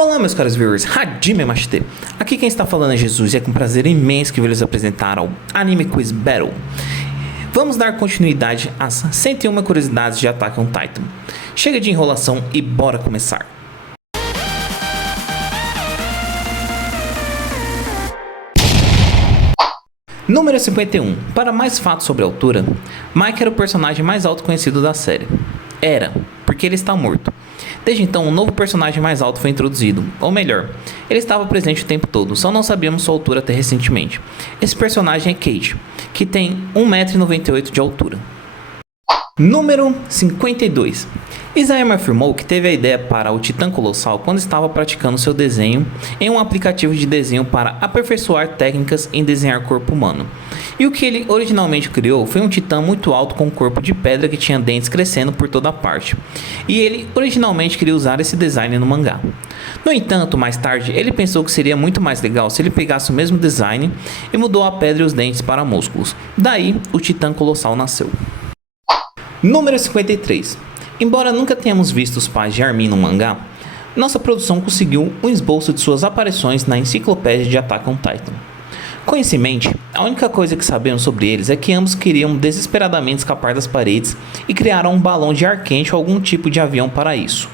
Olá meus caros viewers, Hajime Mashite. Aqui quem está falando é Jesus e é com prazer imenso que vou lhes apresentar ao Anime Quiz Battle. Vamos dar continuidade às 101 curiosidades de Attack on Titan. Chega de enrolação e bora começar. Número 51. Para mais fatos sobre a altura, Mike era o personagem mais alto conhecido da série. Era, porque ele está morto. Desde então, um novo personagem mais alto foi introduzido, ou melhor, ele estava presente o tempo todo, só não sabíamos sua altura até recentemente. Esse personagem é Cage, que tem 1,98 m de altura. Número 52. Isayama afirmou que teve a ideia para o Titã Colossal quando estava praticando seu desenho em um aplicativo de desenho para aperfeiçoar técnicas em desenhar corpo humano. E o que ele originalmente criou foi um titã muito alto com um corpo de pedra que tinha dentes crescendo por toda parte. E ele originalmente queria usar esse design no mangá. No entanto, mais tarde, ele pensou que seria muito mais legal se ele pegasse o mesmo design e mudou a pedra e os dentes para músculos. Daí, o Titã Colossal nasceu. Número 53. Embora nunca tenhamos visto os pais de Armin no mangá, nossa produção conseguiu um esboço de suas aparições na enciclopédia de Attack on Titan. Com isso em mente, a única coisa que sabemos sobre eles é que ambos queriam desesperadamente escapar das paredes e criaram um balão de ar quente ou algum tipo de avião para isso.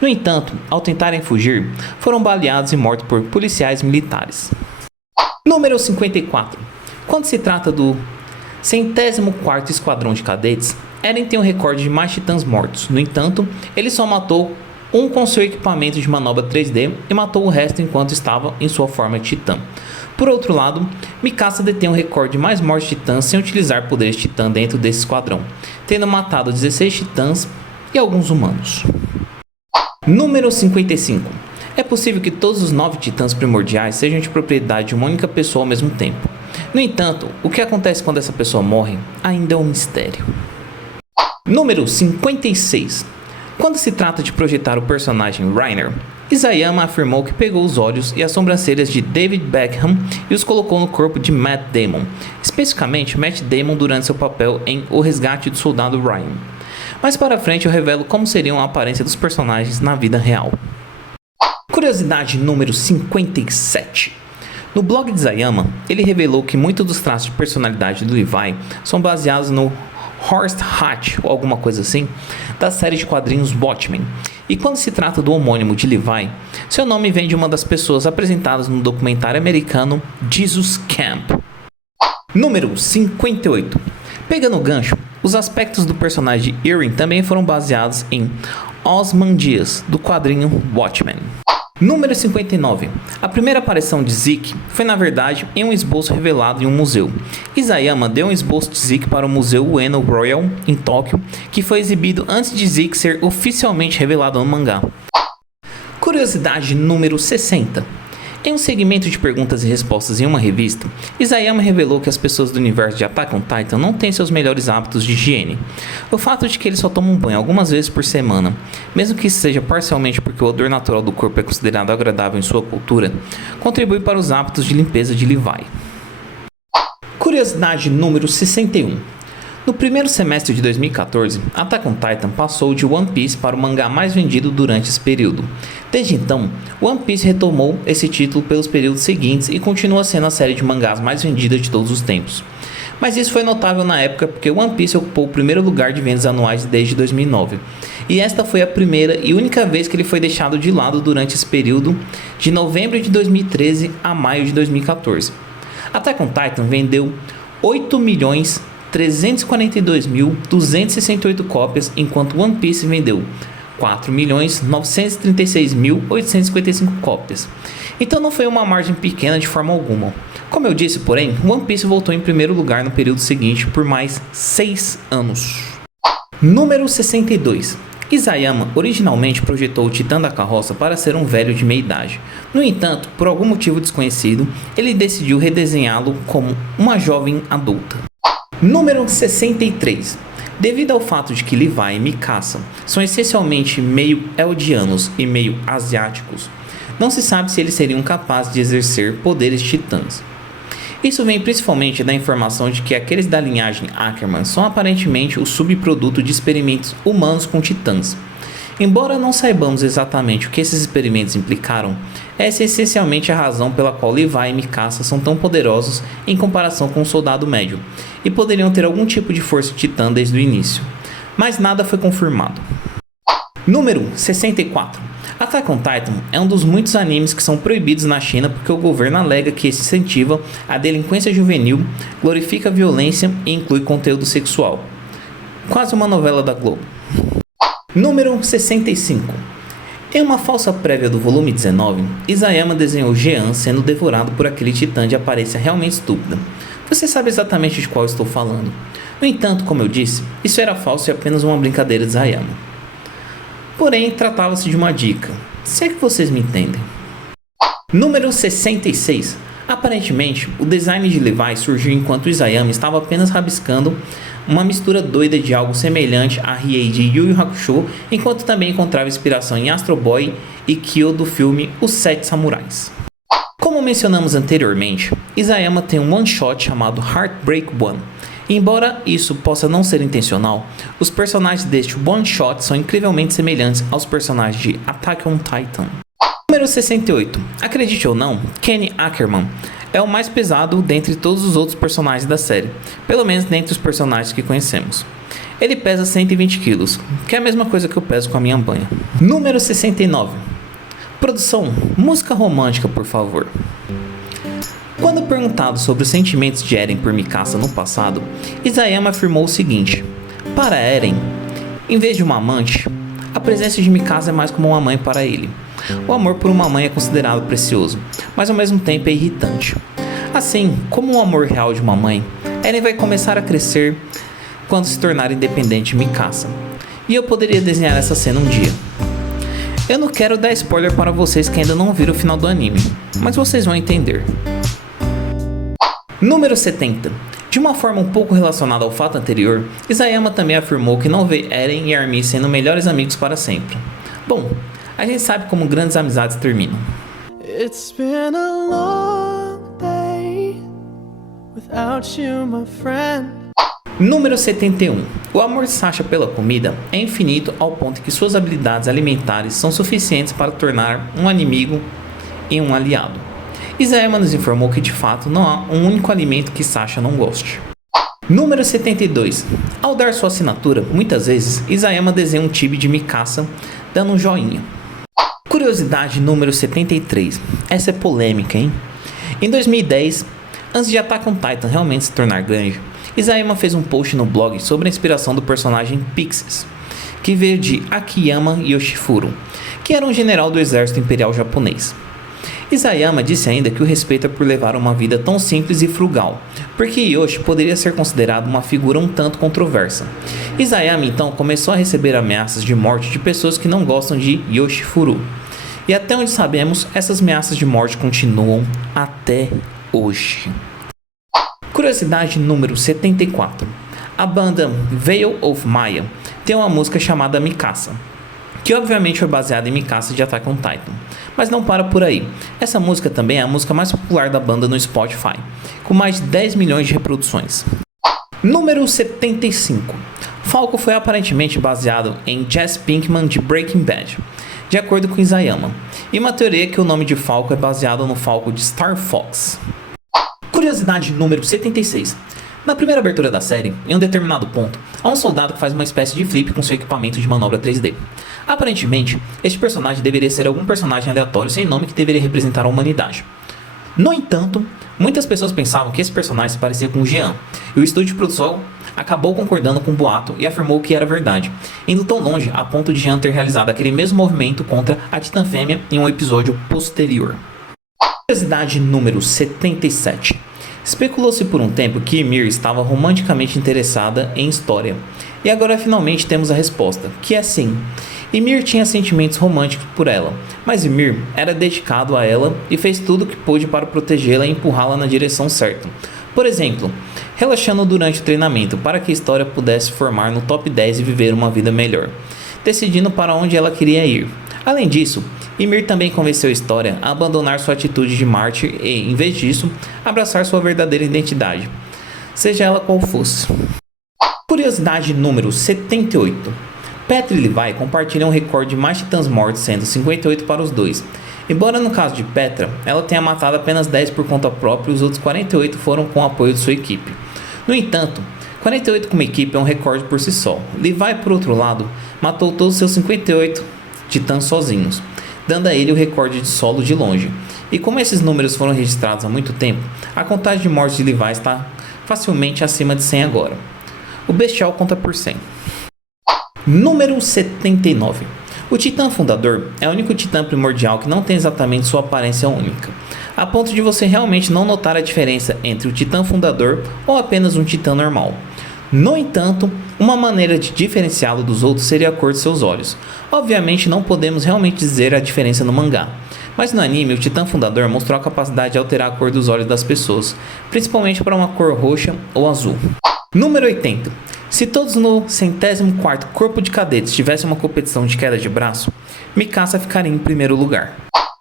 No entanto, ao tentarem fugir, foram baleados e mortos por policiais militares. Número 54. Quando se trata do 104º Esquadrão de Cadetes, Eren tem um recorde de mais titãs mortos. No entanto, ele só matou um com seu equipamento de manobra 3D e matou o resto enquanto estava em sua forma de titã. Por outro lado, Mikasa detém o recorde de mais mortes de titãs sem utilizar poderes titã dentro desse esquadrão, tendo matado 16 titãs e alguns humanos. Número 55. É possível que todos os 9 titãs primordiais sejam de propriedade de uma única pessoa ao mesmo tempo. No entanto, o que acontece quando essa pessoa morre ainda é um mistério. Número 56. Quando se trata de projetar o personagem Reiner, Isayama afirmou que pegou os olhos e as sobrancelhas de David Beckham e os colocou no corpo de Matt Damon, especificamente Matt Damon durante seu papel em O Resgate do Soldado Ryan. Mais para frente eu revelo como seriam a aparência dos personagens na vida real. Curiosidade número 57. No blog de Isayama, ele revelou que muitos dos traços de personalidade do Levi são baseados no Horst Hatch, ou alguma coisa assim, da série de quadrinhos Watchmen. E quando se trata do homônimo de Levi, seu nome vem de uma das pessoas apresentadas no documentário americano Jesus Camp. Número 58. Pegando o gancho, os aspectos do personagem de Irving também foram baseados em Ozymandias, do quadrinho Watchmen. Número 59. A primeira aparição de Zeke foi na verdade em um esboço revelado em um museu. Isayama deu um esboço de Zeke para o Museu Ueno Royal em Tóquio, que foi exibido antes de Zeke ser oficialmente revelado no mangá. Curiosidade número 60. Em um segmento de perguntas e respostas em uma revista, Isayama revelou que as pessoas do universo de Attack on Titan não têm seus melhores hábitos de higiene. O fato de que eles só tomam banho algumas vezes por semana, mesmo que isso seja parcialmente porque o odor natural do corpo é considerado agradável em sua cultura, contribui para os hábitos de limpeza de Levi. Curiosidade número 61. No primeiro semestre de 2014, Attack on Titan passou de One Piece para o mangá mais vendido durante esse período. Desde então, One Piece retomou esse título pelos períodos seguintes e continua sendo a série de mangás mais vendida de todos os tempos. Mas isso foi notável na época porque One Piece ocupou o primeiro lugar de vendas anuais desde 2009. E esta foi a primeira e única vez que ele foi deixado de lado durante esse período de novembro de 2013 a maio de 2014. Attack on Titan vendeu 8.342.268 cópias, enquanto One Piece vendeu 4.936.855 cópias. Então não foi uma margem pequena de forma alguma. Como eu disse, porém, One Piece voltou em primeiro lugar no período seguinte por mais 6 anos. Número 62. Isayama originalmente projetou o Titã da Carroça para ser um velho de meia idade. No entanto, por algum motivo desconhecido, ele decidiu redesenhá-lo como uma jovem adulta. Número 63. Devido ao fato de que Levi e Mikasa são essencialmente meio eldianos e meio asiáticos, não se sabe se eles seriam capazes de exercer poderes titãs. Isso vem principalmente da informação de que aqueles da linhagem Ackerman são aparentemente o subproduto de experimentos humanos com titãs. Embora não saibamos exatamente o que esses experimentos implicaram, essa é essencialmente a razão pela qual Levi e Mikasa são tão poderosos em comparação com um soldado médio, e poderiam ter algum tipo de força titã desde o início. Mas nada foi confirmado. Número 64. Attack on Titan é um dos muitos animes que são proibidos na China porque o governo alega que esse incentiva a delinquência juvenil, glorifica a violência e inclui conteúdo sexual. Quase uma novela da Globo. Número 65. Em uma falsa prévia do volume 19, Isayama desenhou Jean sendo devorado por aquele titã de aparência realmente estúpida. Você sabe exatamente de qual estou falando. No entanto, como eu disse, isso era falso e apenas uma brincadeira de Isayama. Porém, tratava-se de uma dica, se é que vocês me entendem. Número 66. Aparentemente, o design de Levi surgiu enquanto Isayama estava apenas rabiscando uma mistura doida de algo semelhante a Riei de Yu Yu Hakusho, enquanto também encontrava inspiração em Astro Boy e Kyo do filme Os Sete Samurais. Como mencionamos anteriormente, Isayama tem um one-shot chamado Heartbreak One. E embora isso possa não ser intencional, os personagens deste one-shot são incrivelmente semelhantes aos personagens de Attack on Titan. Número 68. Acredite ou não, Kenny Ackerman é o mais pesado dentre todos os outros personagens da série, pelo menos dentre os personagens que conhecemos. Ele pesa 120 kg, que é a mesma coisa que eu peso com a minha banha. Número 69. Produção, música romântica, por favor. Quando perguntado sobre os sentimentos de Eren por Mikasa no passado, Isayama afirmou o seguinte: para Eren, em vez de uma amante, a presença de Mikasa é mais como uma mãe para ele. O amor por uma mãe é considerado precioso, mas ao mesmo tempo é irritante. Assim, como o amor real de uma mãe, Eren vai começar a crescer quando se tornar independente de Mikasa. E eu poderia desenhar essa cena um dia. Eu não quero dar spoiler para vocês que ainda não viram o final do anime, mas vocês vão entender. Número 70. De uma forma um pouco relacionada ao fato anterior, Isayama também afirmou que não vê Eren e Armin sendo melhores amigos para sempre. Bom, a gente sabe como grandes amizades terminam. It's been a long day without you, my friend. Número 71. O amor de Sasha pela comida é infinito ao ponto que suas habilidades alimentares são suficientes para tornar um inimigo em um aliado. Isayama nos informou que de fato não há um único alimento que Sasha não goste. Número 72. Ao dar sua assinatura, muitas vezes Isayama desenha um chibi de Mikasa dando um joinha. Curiosidade número 73. Essa é polêmica, hein? Em 2010, antes de Attack on Titan realmente se tornar grande, Isayama fez um post no blog sobre a inspiração do personagem Pixis, que veio de Akiyama Yoshifuro, que era um general do exército imperial japonês. Isayama disse ainda que o respeita por levar uma vida tão simples e frugal, porque Yoshi poderia ser considerado uma figura um tanto controversa. Isayama então começou a receber ameaças de morte de pessoas que não gostam de Yoshifuro. E até onde sabemos, essas ameaças de morte continuam até hoje. Curiosidade número 74. A banda Veil of Maya tem uma música chamada Mikasa, que obviamente foi baseada em Mikasa de Attack on Titan. Mas não para por aí. Essa música também é a música mais popular da banda no Spotify, com mais de 10 milhões de reproduções. Número 75. Falco foi aparentemente baseado em Jesse Pinkman de Breaking Bad, de acordo com Isayama, e uma teoria que o nome de Falco é baseado no Falco de Star Fox. Curiosidade número 76. Na primeira abertura da série, em um determinado ponto, há um soldado que faz uma espécie de flip com seu equipamento de manobra 3D. Aparentemente, este personagem deveria ser algum personagem aleatório sem nome que deveria representar a humanidade. No entanto, muitas pessoas pensavam que esse personagem se parecia com o Jean, e o estúdio de produção acabou concordando com o boato e afirmou que era verdade, indo tão longe a ponto de Jean ter realizado aquele mesmo movimento contra a Titã Fêmea em um episódio posterior. Curiosidade número 77. Especulou-se por um tempo que Ymir estava romanticamente interessada em História, e agora finalmente temos a resposta, que é sim. Ymir tinha sentimentos românticos por ela, mas Ymir era dedicado a ela e fez tudo o que pôde para protegê-la e empurrá-la na direção certa. Por exemplo, relaxando durante o treinamento para que a História pudesse formar no top 10 e viver uma vida melhor, decidindo para onde ela queria ir. Além disso, Ymir também convenceu a História a abandonar sua atitude de mártir e, em vez disso, abraçar sua verdadeira identidade, seja ela qual fosse. Curiosidade número 78. Petra e Levi compartilham o recorde de mais titãs mortos, sendo 58 para os dois. Embora no caso de Petra, ela tenha matado apenas 10 por conta própria e os outros 48 foram com o apoio de sua equipe. No entanto, 48 como equipe é um recorde por si só. Levi, por outro lado, matou todos os seus 58 titãs sozinhos, dando a ele o recorde de solo de longe. E como esses números foram registrados há muito tempo, a contagem de mortes de Levi está facilmente acima de 100 agora. O bestial conta por 100. Número 79. O Titã Fundador é o único Titã primordial que não tem exatamente sua aparência única, a ponto de você realmente não notar a diferença entre o Titã Fundador ou apenas um Titã normal. No entanto, uma maneira de diferenciá-lo dos outros seria a cor de seus olhos. Obviamente não podemos realmente dizer a diferença no mangá, mas no anime o Titã Fundador mostrou a capacidade de alterar a cor dos olhos das pessoas, principalmente para uma cor roxa ou azul. Número 80. Se todos no 104º Corpo de Cadetes tivessem uma competição de queda de braço, Mikasa ficaria em primeiro lugar.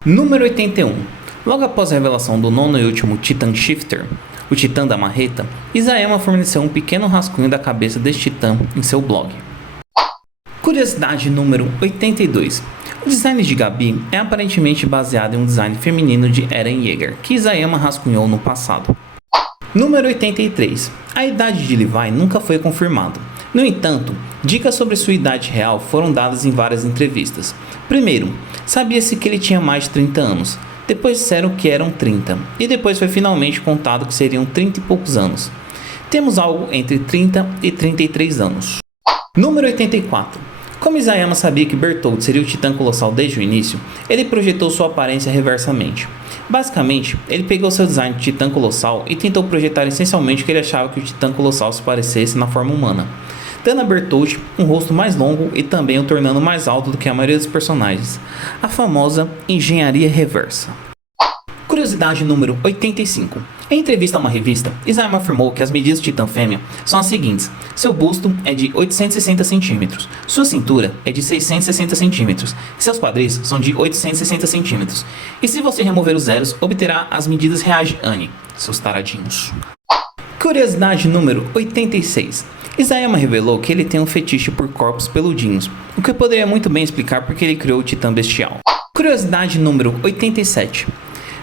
Número 81. Logo após a revelação do nono e último Titã Shifter, o Titã da Marreta, Isayama forneceu um pequeno rascunho da cabeça deste Titã em seu blog. Curiosidade número 82. O design de Gabi é aparentemente baseado em um design feminino de Eren Yeager, que Isayama rascunhou no passado. Número 83. A idade de Levi nunca foi confirmada. No entanto, dicas sobre sua idade real foram dadas em várias entrevistas. Primeiro, sabia-se que ele tinha mais de 30 anos. Depois disseram que eram 30. E depois foi finalmente contado que seriam 30 e poucos anos. Temos algo entre 30 e 33 anos. Número 84. Como Isayama sabia que Bertholdt seria o Titã Colossal desde o início, ele projetou sua aparência reversamente. Basicamente, ele pegou seu design de Titã Colossal e tentou projetar essencialmente o que ele achava que o Titã Colossal se parecesse na forma humana, dando a Bertholdt um rosto mais longo e também o tornando mais alto do que a maioria dos personagens, a famosa engenharia reversa. Curiosidade número 85. Em entrevista a uma revista, Isayama afirmou que as medidas do Titã Fêmea são as seguintes: seu busto é de 860 cm, sua cintura é de 660 cm, e seus quadris são de 860 cm. E se você remover os zeros, obterá as medidas reais de Annie, seus taradinhos. Curiosidade número 86. Isayama revelou que ele tem um fetiche por corpos peludinhos, o que poderia muito bem explicar porque ele criou o Titã Bestial. Curiosidade número 87.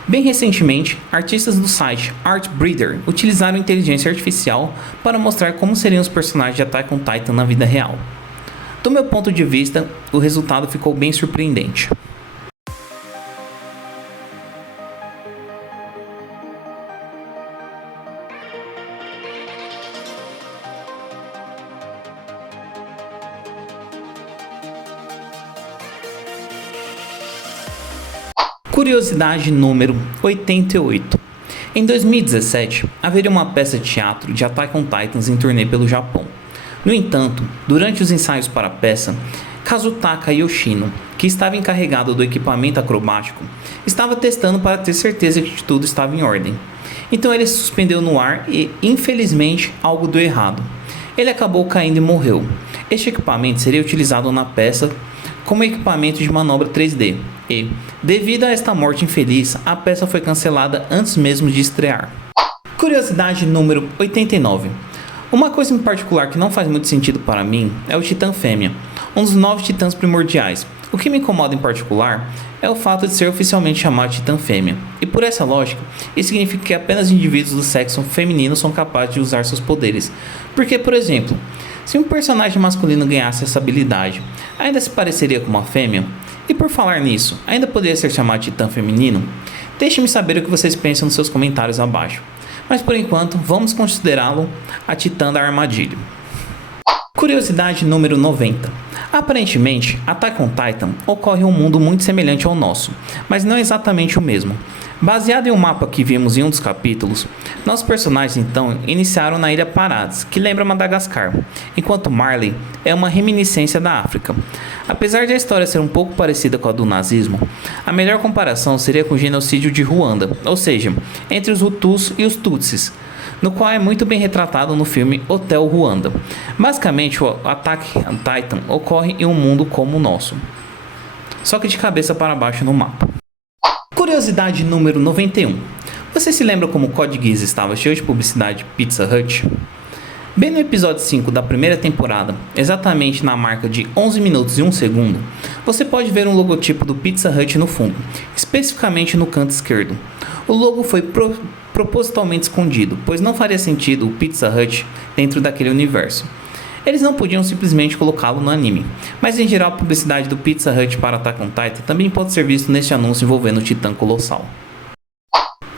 Bem recentemente, artistas do site Artbreeder utilizaram inteligência artificial para mostrar como seriam os personagens de Attack on Titan na vida real. Do meu ponto de vista, o resultado ficou bem surpreendente. Curiosidade número 88. Em 2017, haveria uma peça de teatro de Attack on Titans em turnê pelo Japão. No entanto, durante os ensaios para a peça, Kazutaka Yoshino, que estava encarregado do equipamento acrobático, estava testando para ter certeza de que tudo estava em ordem. Então ele se suspendeu no ar e, infelizmente, algo deu errado. Ele acabou caindo e morreu. Este equipamento seria utilizado na peça como equipamento de manobra 3D e, devido a esta morte infeliz, a peça foi cancelada antes mesmo de estrear. Curiosidade número 89. Uma coisa em particular que não faz muito sentido para mim é o Titã Fêmea, um dos 9 titãs primordiais. O que me incomoda em particular é o fato de ser oficialmente chamado Titã Fêmea, e por essa lógica, isso significa que apenas indivíduos do sexo feminino são capazes de usar seus poderes. Porque, por exemplo, se um personagem masculino ganhasse essa habilidade, ainda se pareceria com uma fêmea? E por falar nisso, ainda poderia ser chamado de Titã feminino? Deixe-me saber o que vocês pensam nos seus comentários abaixo. Mas por enquanto, vamos considerá-lo a Titã da Armadilha. Curiosidade número 90. Aparentemente, Attack on Titan ocorre em um mundo muito semelhante ao nosso, mas não exatamente o mesmo. Baseado em um mapa que vimos em um dos capítulos, nossos personagens então iniciaram na Ilha Parades, que lembra Madagascar, enquanto Marley é uma reminiscência da África. Apesar de a história ser um pouco parecida com a do nazismo, a melhor comparação seria com o genocídio de Ruanda, ou seja, entre os Hutus e os Tutsis, no qual é muito bem retratado no filme Hotel Ruanda. Basicamente, o Attack on Titan ocorre em um mundo como o nosso, só que de cabeça para baixo no mapa. Curiosidade número 91. Você se lembra como o Code Geass estava cheio de publicidade Pizza Hut? Bem no episódio 5 da primeira temporada, exatamente na marca de 11 minutos e 1 segundo, você pode ver um logotipo do Pizza Hut no fundo, especificamente no canto esquerdo. O logo foi propositalmente escondido, pois não faria sentido o Pizza Hut dentro daquele universo. Eles não podiam simplesmente colocá-lo no anime, mas em geral a publicidade do Pizza Hut para Attack on Titan também pode ser visto neste anúncio envolvendo o Titã Colossal.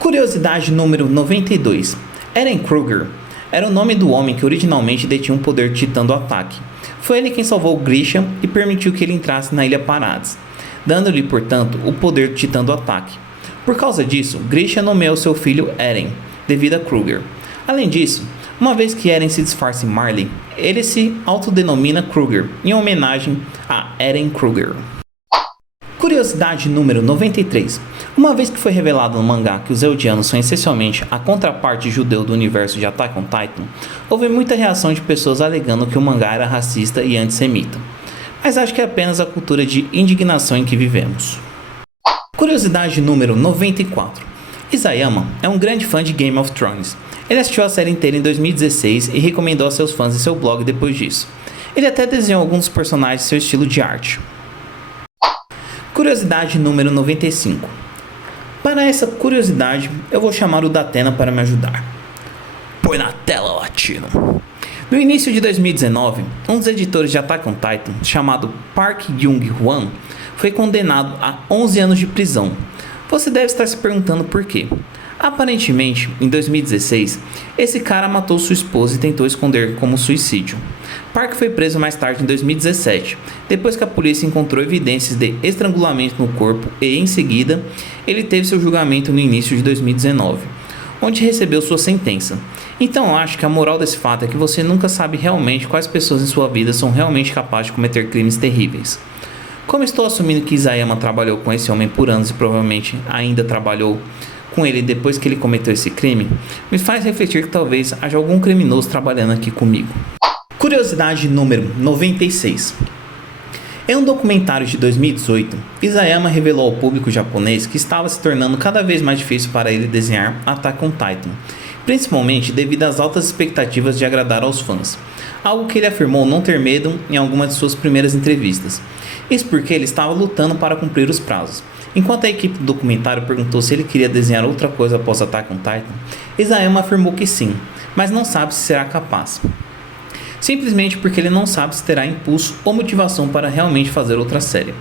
Curiosidade número 92. Eren Kruger era o nome do homem que originalmente detinha um poder titã do ataque. Foi ele quem salvou Grisha e permitiu que ele entrasse na Ilha Parades, dando-lhe, portanto, o poder do titã do ataque. Por causa disso, Grisha nomeou seu filho Eren, devido a Kruger. Além disso, uma vez que Eren se disfarça em Marley, ele se autodenomina Kruger, em homenagem a Eren Kruger. Curiosidade número 93. Uma vez que foi revelado no mangá que os Eldianos são essencialmente a contraparte judeu do universo de Attack on Titan, houve muita reação de pessoas alegando que o mangá era racista e antissemita. Mas acho que é apenas a cultura de indignação em que vivemos. Curiosidade número 94. Isayama é um grande fã de Game of Thrones. Ele assistiu a série inteira em 2016 e recomendou a seus fãs em seu blog depois disso. Ele até desenhou alguns dos personagens em seu estilo de arte. Curiosidade número 95. Para essa curiosidade, eu vou chamar o Datena para me ajudar. Põe na tela, latino! No início de 2019, um dos editores de Attack on Titan, chamado Park Jung-hwan, foi condenado a 11 anos de prisão. Você deve estar se perguntando por quê. Aparentemente, em 2016, esse cara matou sua esposa e tentou esconder como suicídio. Park foi preso mais tarde em 2017, depois que a polícia encontrou evidências de estrangulamento no corpo e, em seguida, ele teve seu julgamento no início de 2019, onde recebeu sua sentença. Então eu acho que a moral desse fato é que você nunca sabe realmente quais pessoas em sua vida são realmente capazes de cometer crimes terríveis. Como estou assumindo que Isayama trabalhou com esse homem por anos e provavelmente ainda trabalhou com ele depois que ele cometeu esse crime, me faz refletir que talvez haja algum criminoso trabalhando aqui comigo. Curiosidade número 96. Em um documentário de 2018, Isayama revelou ao público japonês que estava se tornando cada vez mais difícil para ele desenhar Attack on Titan, principalmente devido às altas expectativas de agradar aos fãs, algo que ele afirmou não ter medo em algumas de suas primeiras entrevistas. Isso porque ele estava lutando para cumprir os prazos. Enquanto a equipe do documentário perguntou se ele queria desenhar outra coisa após Attack on Titan, Isayama afirmou que sim, mas não sabe se será capaz. Simplesmente porque ele não sabe se terá impulso ou motivação para realmente fazer outra série.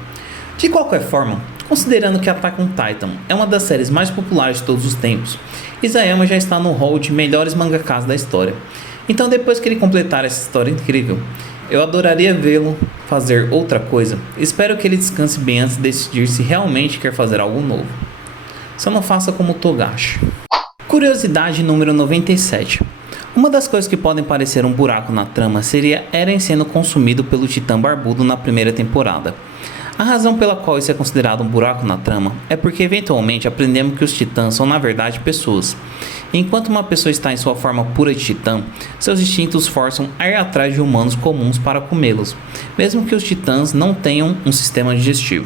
De qualquer forma, considerando que Attack on Titan é uma das séries mais populares de todos os tempos, Isayama já está no hall de melhores mangakas da história. Então depois que ele completar essa história incrível, eu adoraria vê-lo fazer outra coisa. Espero que ele descanse bem antes de decidir se realmente quer fazer algo novo. Só não faça como Togashi. Curiosidade número 97. Uma das coisas que podem parecer um buraco na trama seria Eren sendo consumido pelo Titã Barbudo na primeira temporada. A razão pela qual isso é considerado um buraco na trama é porque eventualmente aprendemos que os titãs são na verdade pessoas. Enquanto uma pessoa está em sua forma pura de titã, seus instintos forçam a ir atrás de humanos comuns para comê-los, mesmo que os titãs não tenham um sistema digestivo.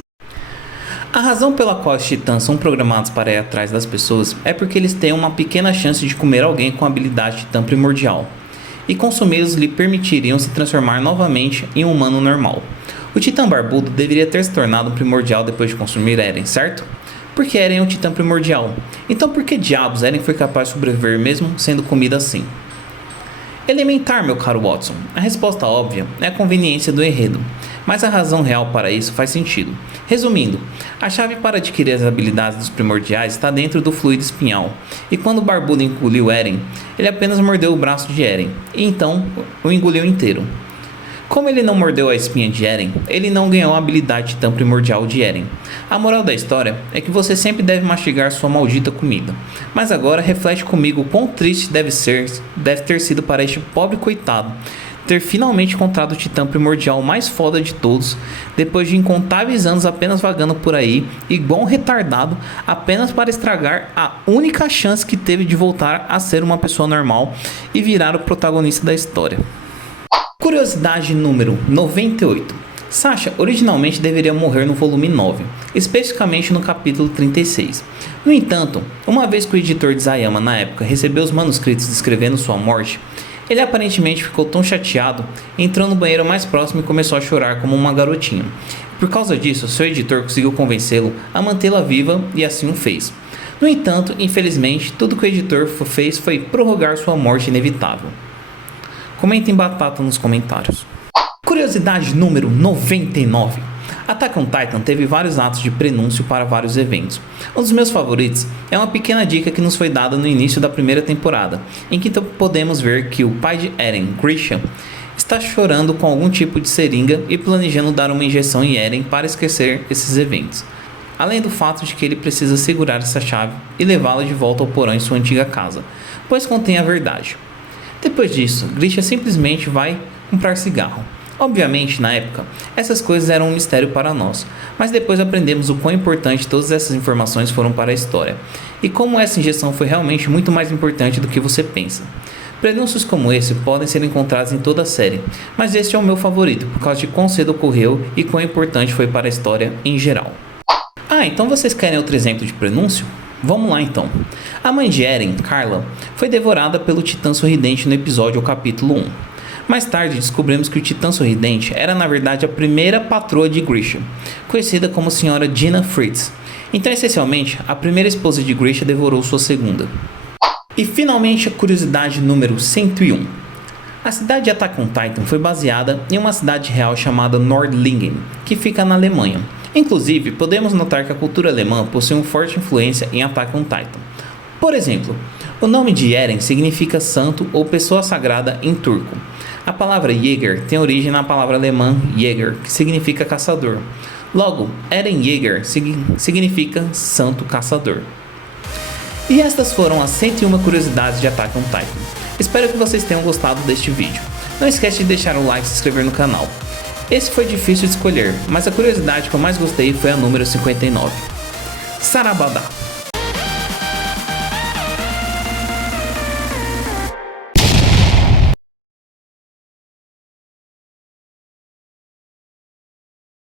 A razão pela qual os titãs são programados para ir atrás das pessoas é porque eles têm uma pequena chance de comer alguém com a habilidade titã primordial, e consumi-los lhe permitiriam se transformar novamente em um humano normal. O Titã Barbudo deveria ter se tornado um primordial depois de consumir Eren, certo? Porque Eren é um Titã primordial. Então por que diabos Eren foi capaz de sobreviver mesmo sendo comido assim? Elementar, meu caro Watson. A resposta óbvia é a conveniência do enredo, mas a razão real para isso faz sentido. Resumindo, a chave para adquirir as habilidades dos primordiais está dentro do fluido espinhal, e quando o Barbudo engoliu Eren, ele apenas mordeu o braço de Eren, e então o engoliu inteiro. Como ele não mordeu a espinha de Eren, ele não ganhou a habilidade tão primordial de Eren. A moral da história é que você sempre deve mastigar sua maldita comida. Mas agora reflete comigo quão triste deve ter sido para este pobre coitado ter finalmente encontrado o titã primordial mais foda de todos, depois de incontáveis anos apenas vagando por aí, igual um retardado, apenas para estragar a única chance que teve de voltar a ser uma pessoa normal e virar o protagonista da história. Curiosidade número 98. Sasha originalmente deveria morrer no volume 9, especificamente no capítulo 36. No entanto, uma vez que o editor de Isayama na época recebeu os manuscritos descrevendo sua morte, Ele aparentemente ficou tão chateado, entrou no banheiro mais próximo e começou a chorar como uma garotinha. Por causa disso, seu editor conseguiu convencê-lo a mantê-la viva e assim o fez. No entanto, infelizmente, tudo que o editor fez foi prorrogar sua morte inevitável. Comentem batata nos comentários. Curiosidade número 99. Attack on Titan teve vários atos de prenúncio para vários eventos. Um dos meus favoritos é uma pequena dica que nos foi dada no início da primeira temporada, em que podemos ver que o pai de Eren, Grisha, está chorando com algum tipo de seringa e planejando dar uma injeção em Eren para esquecer esses eventos. Além do fato de que ele precisa segurar essa chave e levá-la de volta ao porão em sua antiga casa, pois contém a verdade. Depois disso, Grisha simplesmente vai comprar cigarro. Obviamente, na época, essas coisas eram um mistério para nós, mas depois aprendemos o quão importante todas essas informações foram para a história, e como essa injeção foi realmente muito mais importante do que você pensa. Prenúncios como esse podem ser encontrados em toda a série, mas este é o meu favorito por causa de quão cedo ocorreu e quão importante foi para a história em geral. Então vocês querem outro exemplo de prenúncio? Vamos lá então. A mãe de Eren, Carla, foi devorada pelo Titã Sorridente no episódio ou capítulo 1. Mais tarde descobrimos que o Titã Sorridente era na verdade a primeira patroa de Grisha, conhecida como Sra. Gina Fritz. Então, essencialmente, a primeira esposa de Grisha devorou sua segunda. E finalmente a curiosidade número 101. A cidade de Attack on Titan foi baseada em uma cidade real chamada Nordlingen, que fica na Alemanha. Inclusive, podemos notar que a cultura alemã possui uma forte influência em Attack on Titan. Por exemplo, o nome de Eren significa santo ou pessoa sagrada em turco. A palavra Jäger tem origem na palavra alemã Jäger, que significa caçador. Logo, Eren Jäger significa santo caçador. E estas foram as 101 curiosidades de Attack on Titan. Espero que vocês tenham gostado deste vídeo. Não esquece de deixar um like e se inscrever no canal. Esse foi difícil de escolher, mas a curiosidade que eu mais gostei foi a número 59. Sarabada!